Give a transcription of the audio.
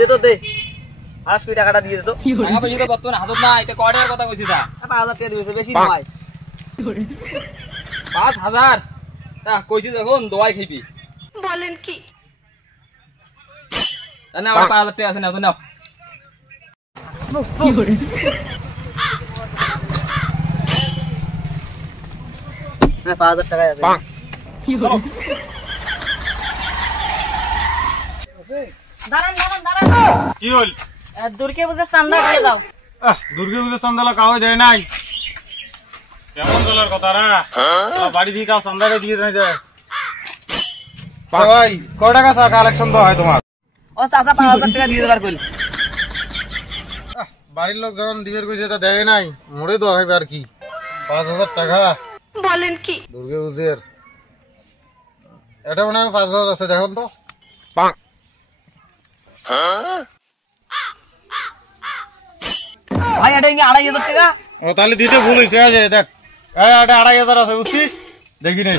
দে তো দে 5 টাকাটা দিয়ে দে তো টাকা পয়সা তো বর্তমানে হাতত না এটা কয় টাকার কথা কইছি তা 5000 টাকা দিবে বেশি নয় 5000 তা কইছি দেখুন দোয়াই খাইবি বলেন কি না আমার 5000 টাকা আছে না তো নাও না 5000 টাকা আছে দাঁড়ান দাঁড়ান দাঁড়ান কি হল দুর্গে বুঝে চান্দা দিয়ে দাও দুর্গে পুজো সন্ধ্যালা কাউ দেয় নাই কেমন দলের কথা রা বাড়ি থেকে কাউ সন্ধ্যারে দিয়ে দেয় যায় ভাই কয় টাকা চা কালেকশন তো হয় তোমার ও চাচা 5000 টাকা দিয়ে দেবার কইল বাড়ির লোক যখন দিবের কইছে তা দেয় নাই মোড়ে তো হইবে আর কি 5000 টাকা বলেন কি দুর্গে পুজোর এটা মনে হয় 5000 আছে দেখুন তো ভাই এটা ইনি 2500 টাকা ও তাহলে দিতে ভুল হয়েছে দেখ এটা 2500 আছে বুঝছিস দেখি নাই